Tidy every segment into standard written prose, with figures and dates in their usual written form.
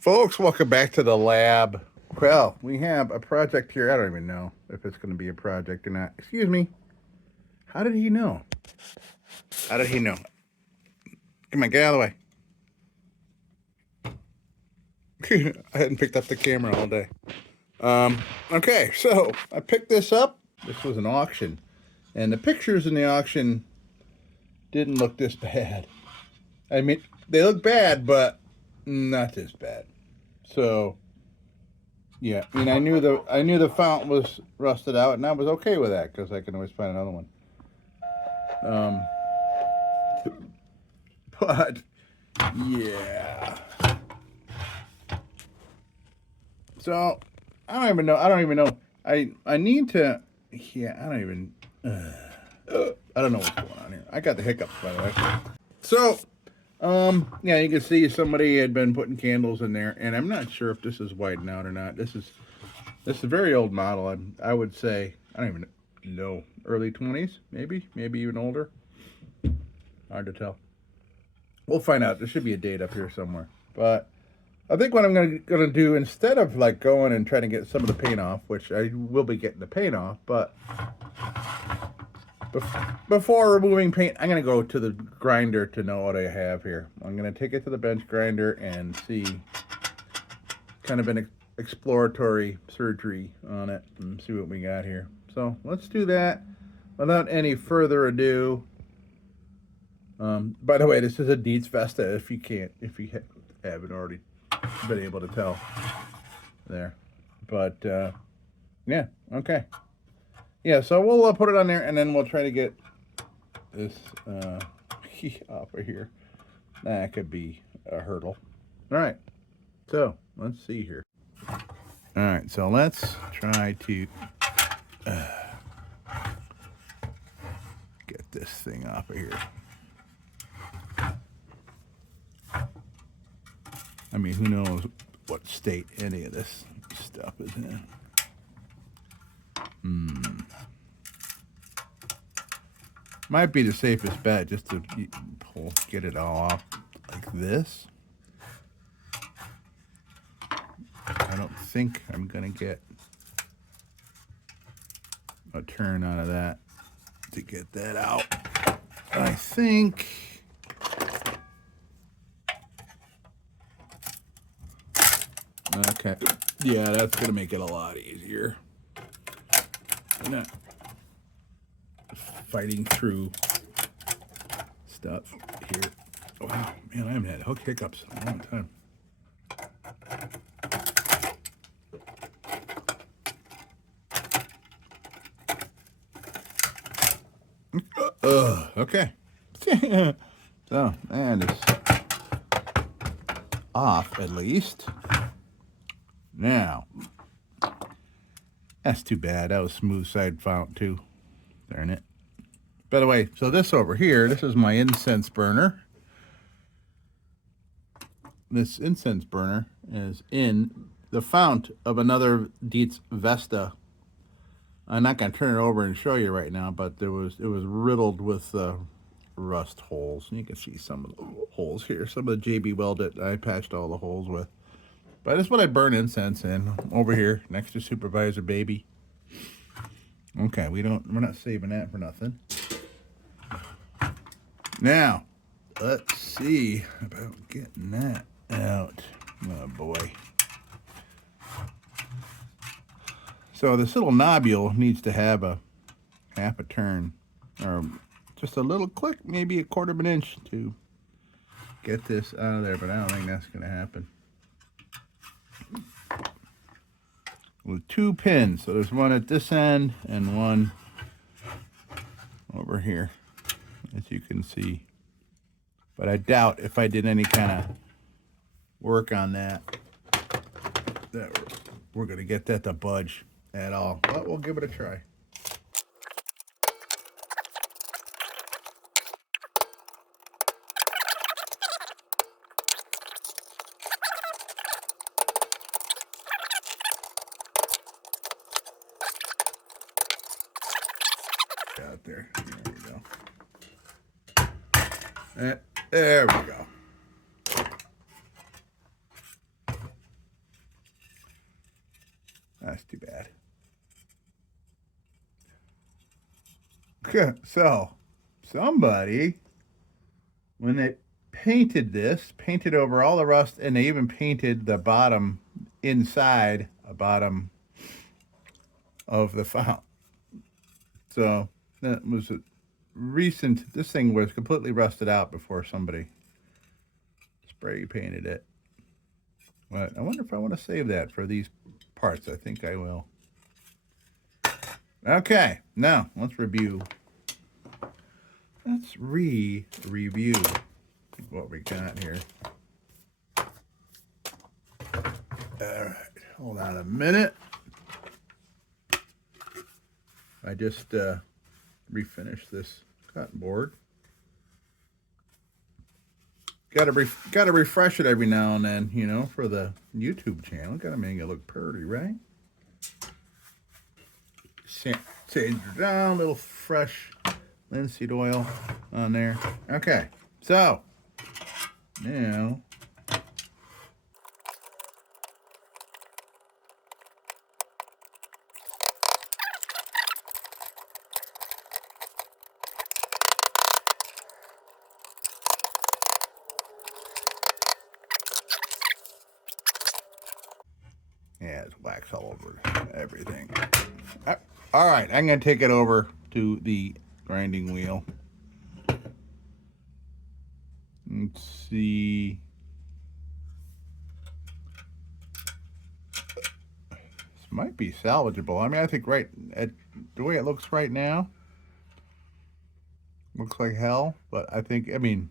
Folks, welcome back to the lab. Well, we have a project here. I don't even know if it's going to be a project or not. Excuse me. How did he know? How did he know? Come on, get out of the way. I hadn't picked up the camera all day. Okay, so I picked this up. This was an auction. And the pictures in the auction didn't look this bad. I mean, they look bad, but not this bad. So, yeah, I mean, I knew the fount was rusted out, and I was okay with that because I can always find another one. But yeah. So I don't even know. I need to. Yeah, I don't even. I don't know what's going on here. I got the hiccups, by the way. So, yeah, you can see somebody had been putting candles in there, and I'm not sure if this is whitened out or not. This is a very old model. I would say I don't even know, early 20s, maybe even older. Hard to tell. We'll find out. There should be a date up here somewhere. But I think what I'm gonna do, instead of like going and trying to get some of the paint off, which I will be getting the paint off, but before removing paint, I'm gonna go to the grinder to know what I have here. I'm gonna take it to the bench grinder and see, kind of an exploratory surgery on it and see what we got here. So let's do that without any further ado. By the way, this is a DIETZ Vesta, if you haven't already been able to tell there. But, yeah, okay. Yeah, so we'll put it on there, and then we'll try to get this off of here. That could be a hurdle. All right, so let's see here. All right, so let's try to get this thing off of here. I mean, who knows what state any of this stuff is in. Might be the safest bet just to get it all off like this. I don't think I'm going to get a turn out of that to get that out. I think... Okay, yeah, that's going to make it a lot easier. I'm not fighting through stuff here. Wow, man, I haven't had hiccups in a long time. Okay. So, and it's off at least. Now, that's too bad. That was smooth side fount too. Darn it. By the way, so this over here, this is my incense burner. This incense burner is in the fount of another DIETZ Vesta. I'm not going to turn it over and show you right now, but it was riddled with rust holes. And you can see some of the holes here. Some of the JB Weld that I patched all the holes with. But that's what I burn incense in over here next to Supervisor Baby. Okay, we're not saving that for nothing. Now, let's see about getting that out. Oh boy. So this little nobule needs to have a half a turn, or just a little click, maybe a quarter of an inch to get this out of there, but I don't think that's going to happen. With 2 pins, so there's one at this end and one over here, as you can see. But I doubt if I did any kind of work on that we're going to get that to budge at all. But we'll give it a try. Out there. There we go. There we go. That's too bad. So, somebody, when they painted this, painted over all the rust, and they even painted the bottom inside, a bottom of the fount. So that was a recent. This thing was completely rusted out before somebody spray painted it. But I wonder if I want to save that for these parts. I think I will. Okay, now let's review. Let's review what we got here. All right, hold on a minute. I just refinished this cotton board. Got to refresh it every now and then, you know, for the YouTube channel. Got to make it look pretty, right? Sage it down, a little fresh linseed oil on there. Okay, so now yeah, it's wax all over everything. All right, I'm going to take it over to the grinding wheel. Let's see. This might be salvageable. I mean, I think right at the way it looks right now, looks like hell. But I think, I mean,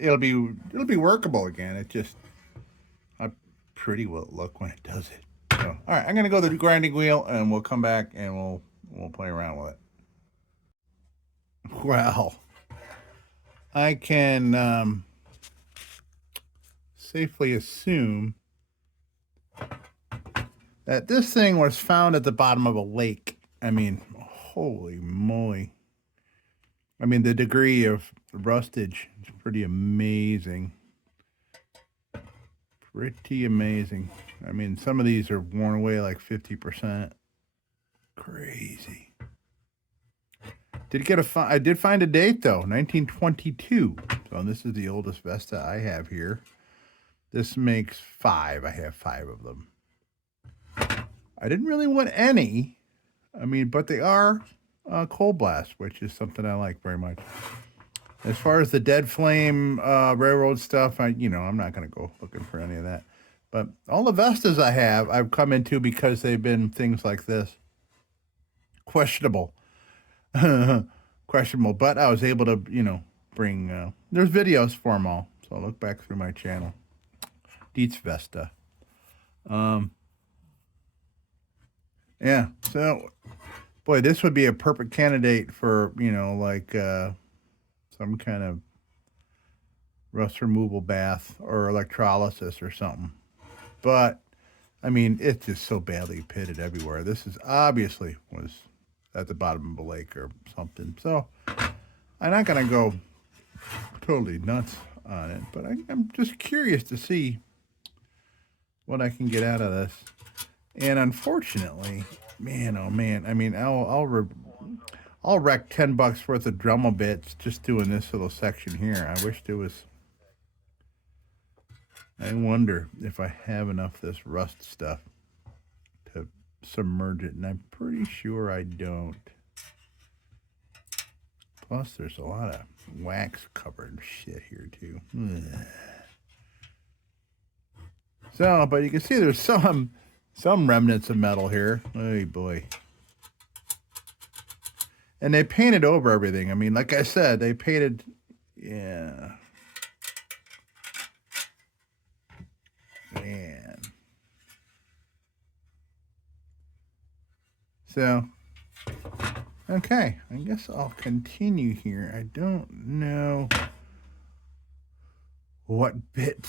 it'll be workable again. It just, how pretty will it look when it does it? So, all right, I'm gonna go to the grinding wheel, and we'll come back and we'll play around with it. Well, I can safely assume that this thing was found at the bottom of a lake. I mean, holy moly! I mean, the degree of rustage is pretty amazing. Pretty amazing. I mean, some of these are worn away like 50%. Crazy. I did find a date though, 1922. So this is the oldest Vesta I have here. This makes 5. I have 5 of them. I didn't really want any. I mean, but they are cold blast, which is something I like very much. As far as the dead flame railroad stuff, I'm not going to go looking for any of that. But all the Vestas I have, I've come into because they've been things like this. Questionable. Questionable. But I was able to, bring... there's videos for them all. So I'll look back through my channel. DIETZ Vesta. Yeah. So, boy, this would be a perfect candidate for, like... some kind of rust removal bath or electrolysis or something. But, I mean, it's just so badly pitted everywhere. This is obviously was at the bottom of a lake or something. So, I'm not going to go totally nuts on it, but I'm just curious to see what I can get out of this. And unfortunately, man, oh man, I mean, I'll wreck $10 worth of Dremel bits just doing this little section here. I wish there was... I wonder if I have enough of this rust stuff to submerge it, and I'm pretty sure I don't. Plus, there's a lot of wax-covered shit here, too. Ugh. So, but you can see there's some remnants of metal here. Oh, boy. And they painted over everything. I mean, like I said, they painted, yeah. Man. So, okay. I guess I'll continue here. I don't know what bit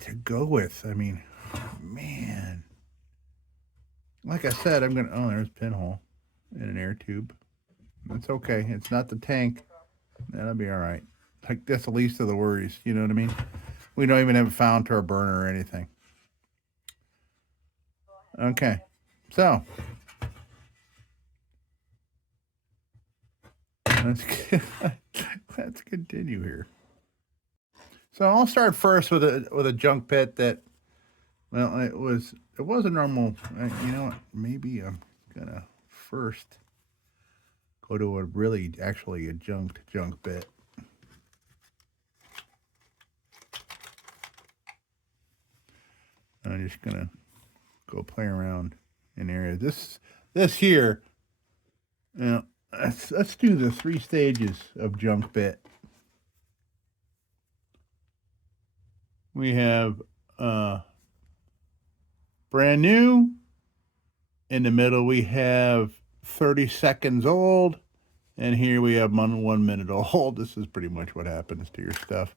to go with. I mean, man. Like I said, I'm going to, there's a pinhole in an air tube. It's okay. It's not the tank. That'll be all right. Like, that's the least of the worries. You know what I mean? We don't even have a fount or a burner or anything. Okay. So let's continue here. So I'll start first with a junk pit that, well, it was a normal. You know what? Maybe I'm gonna first go to a really actually a junk bit. I'm just gonna go play around in areas. This here. You know, let's do the 3 stages of junk bit. We have brand new. In the middle we have 30 seconds old, and here we have 1 minute old. This is pretty much what happens to your stuff.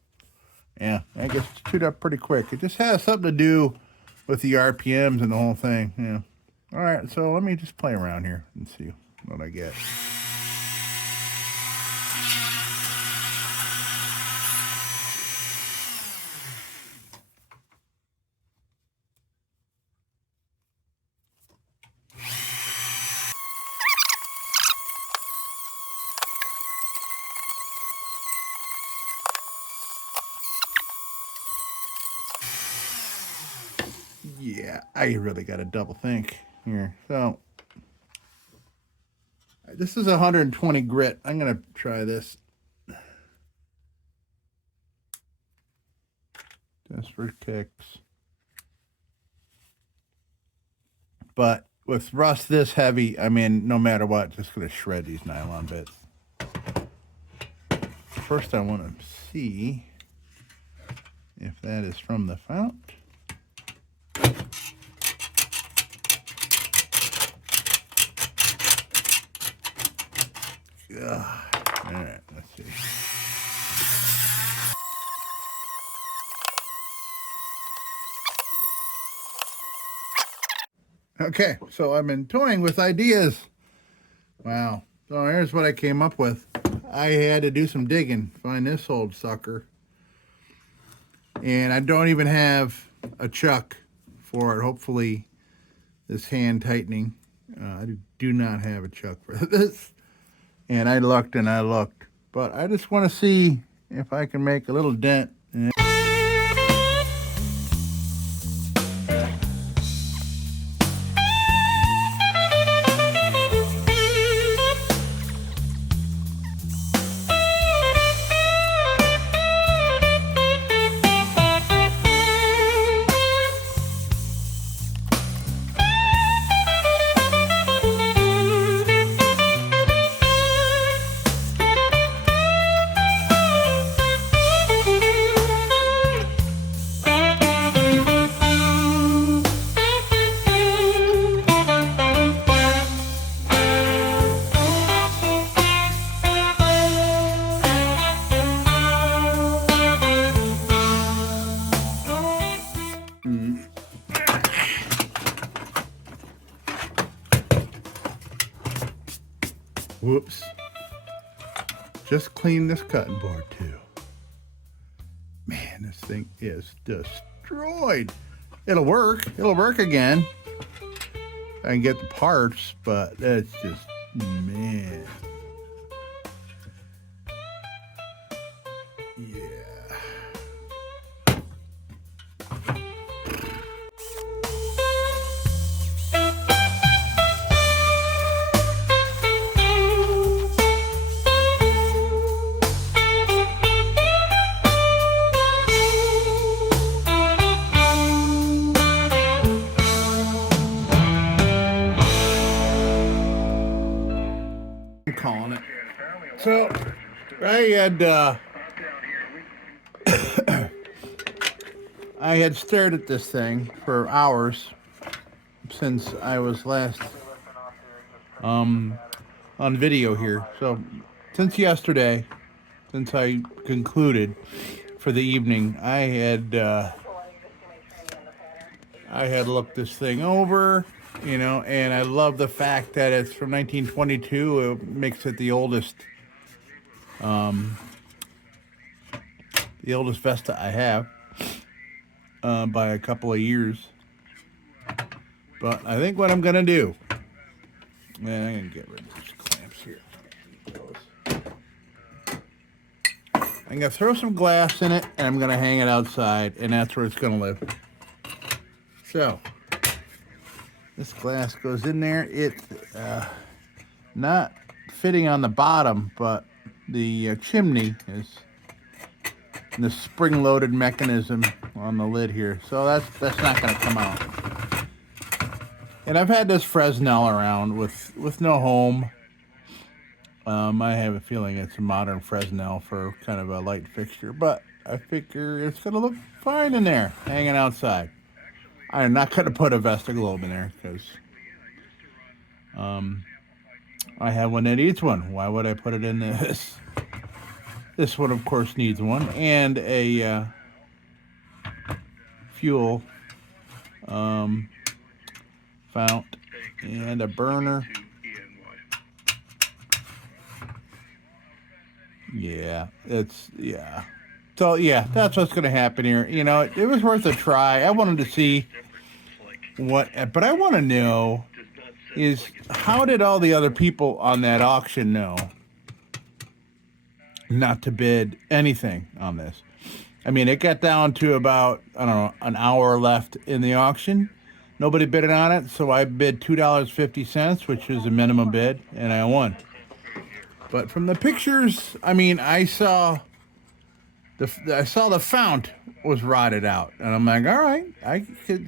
Yeah, I guess it's chewed up pretty quick. It just has something to do with the RPMs and the whole thing. Yeah. All right, so let me just play around here and see what I get. Yeah, I really got to double think here. So this is 120 grit. I'm going to try this. Just for kicks. But with rust this heavy, I mean, no matter what, it's just going to shred these nylon bits. First, I want to see if that is from the fount. God. All right, let's see. Okay, so I've been toying with ideas. Wow. So here's what I came up with. I had to do some digging, find this old sucker. And I don't even have a chuck for it. Hopefully, this hand tightening. I do not have a chuck for this. And I looked and I looked. But I just want to see if I can make a little dent. Whoops. Just clean this cutting board too. Man, this thing is destroyed. It'll work. It'll work again. I can get the parts, but that's just, man. Yeah. Calling it. So I had stared at this thing for hours since I was last on video here. So since yesterday, since I concluded for the evening, I had looked this thing over. You know, and I love the fact that it's from 1922. It makes it the oldest Vesta I have by a couple of years. But I think what I'm going to do, man, I'm going to get rid of these clamps here. I'm going to throw some glass in it, and I'm going to hang it outside, and that's where it's going to live. So, this glass goes in there. It's not fitting on the bottom, but the chimney is the spring-loaded mechanism on the lid here. So that's not going to come out. And I've had this Fresnel around with no home. I have a feeling it's a modern Fresnel for kind of a light fixture, but I figure it's going to look fine in there, hanging outside. I'm not going to put a Vesta globe in there because I have one that needs one. Why would I put it in this? This one, of course, needs one, and a fuel fount and a burner. Yeah, So, yeah, that's what's going to happen here. You know, it was worth a try. I wanted to see but I want to know is how did all the other people on that auction know not to bid anything on this? I mean, it got down to about, I don't know, an hour left in the auction. Nobody bid on it, so I bid $2.50, which was a minimum bid, and I won. But from the pictures, I mean, I saw the fount was rotted out, and I'm like, all right,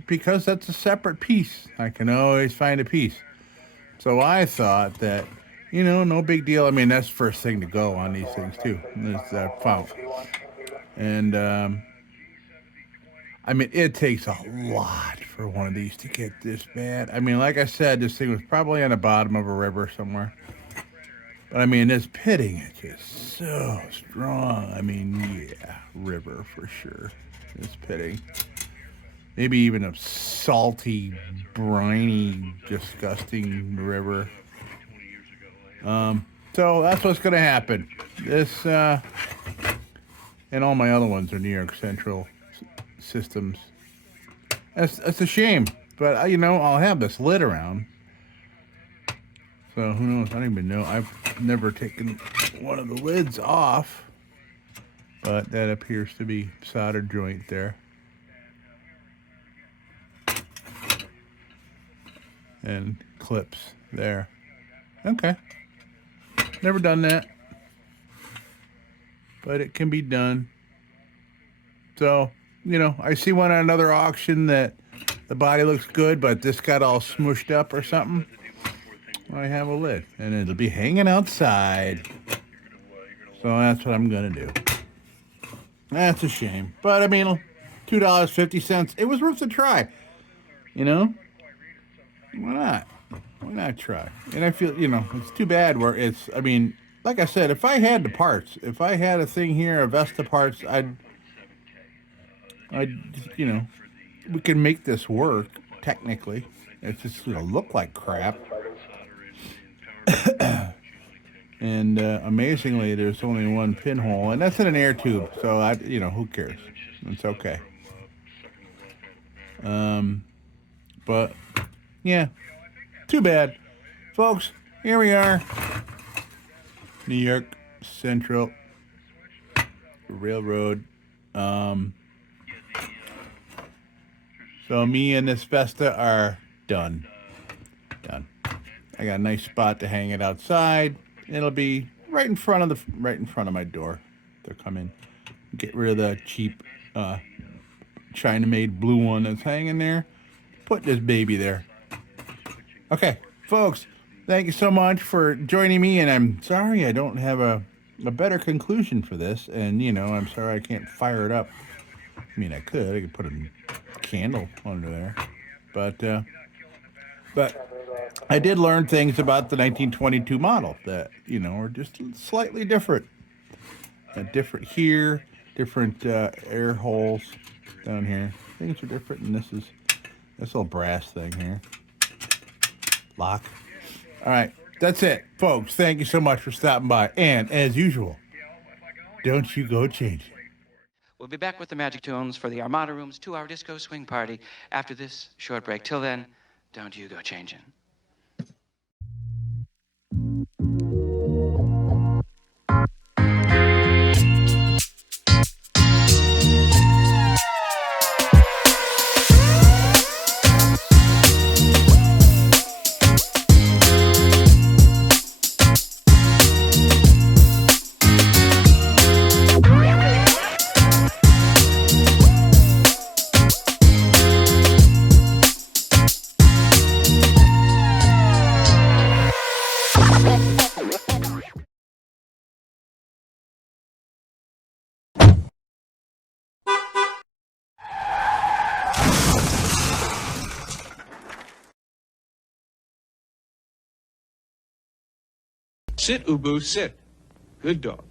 because that's a separate piece. I can always find a piece. So I thought that, you know, no big deal. I mean, that's the first thing to go on these things too. Is that fount, and I mean, it takes a lot for one of these to get this bad. I mean, like I said, this thing was probably on the bottom of a river somewhere. But I mean, this pitting is just so strong. I mean, yeah, river for sure. This pitting. Maybe even a salty, briny, disgusting river. So that's what's going to happen. This, and all my other ones are New York Central systems. That's a shame. But, you know, I'll have this lid around. So who knows? I don't even know. I've never taken one of the lids off, but that appears to be soldered joint there. And clips there. Okay. Never done that. But it can be done. So, you know, I see one on another auction that the body looks good, but this got all smooshed up or something. I have a lid, and it'll be hanging outside. So that's what I'm going to do. That's a shame. But, I mean, $2.50, it was worth a try. You know? Why not? Why not try? And I feel, you know, it's too bad where it's, I mean, like I said, if I had the parts, if I had a thing here, a Vesta parts, I'd you know, we can make this work, technically. It's just going to look like crap. And amazingly, there's only one pinhole, and that's in an air tube, so you know, who cares? It's okay. But yeah, too bad, folks. Here we are, New York Central Railroad. So me and this Vesta are done. I got a nice spot to hang it outside. It'll be right in front of my door. They'll come in, get rid of the cheap China-made blue one that's hanging there. Put this baby there. Okay, folks, thank you so much for joining me, and I'm sorry I don't have a better conclusion for this, and, you know, I'm sorry I can't fire it up. I mean, I could put a candle under there, but I did learn things about the 1922 model that, you know, are just slightly different. Different here, different air holes down here. Things are different, and this little brass thing here. Lock. All right, that's it, folks. Thank you so much for stopping by, and as usual, don't you go changing. We'll be back with the Magic Tunes for the Armada Room's 2-hour disco swing party after this short break. Till then, Don't you go changing. Sit, Ubu, sit. Good dog.